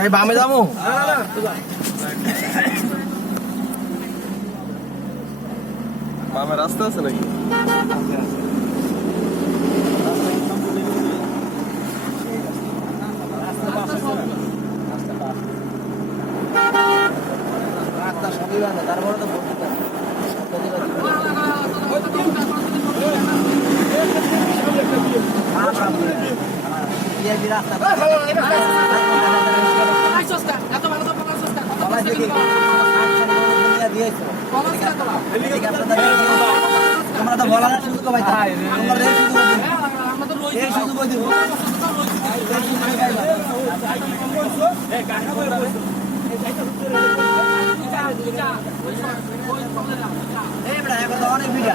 এই বামে যাবো বামে রাস্তা আছে নাকি? রাস্তা সবই বামে, তারপরে তো তোমরা তো বলার সুযোগ পাইতে অনেক ভিড়